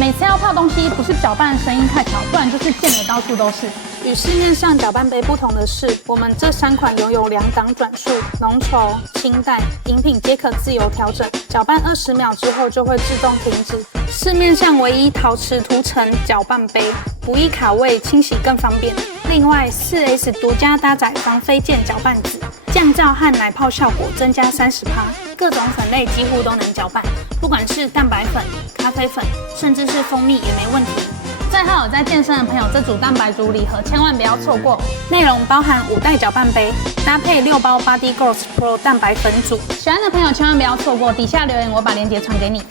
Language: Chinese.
每次要泡东西，不是搅拌的声音太吵，不然就是溅得到处都是。与市面上搅拌杯不同的是，我们这3款拥有2档转速，浓稠、清淡、饮品皆可自由调整，搅拌20秒之后就会自动停止。市面上唯一陶瓷涂层搅拌杯，不易卡位，清洗更方便。另外，4S 独家搭载防飞溅搅拌纸，降噪和奶泡效果增加30%，各种粉类几乎都能搅拌，不管是蛋白粉、咖啡粉，甚至是蜂蜜也没问题。最后有在健身的朋友，这组蛋白组礼盒千万不要错过，内容包含5袋搅拌杯，搭配6包 Body Growth Pro 蛋白粉组。喜欢的朋友千万不要错过，底下留言我把链接传给你。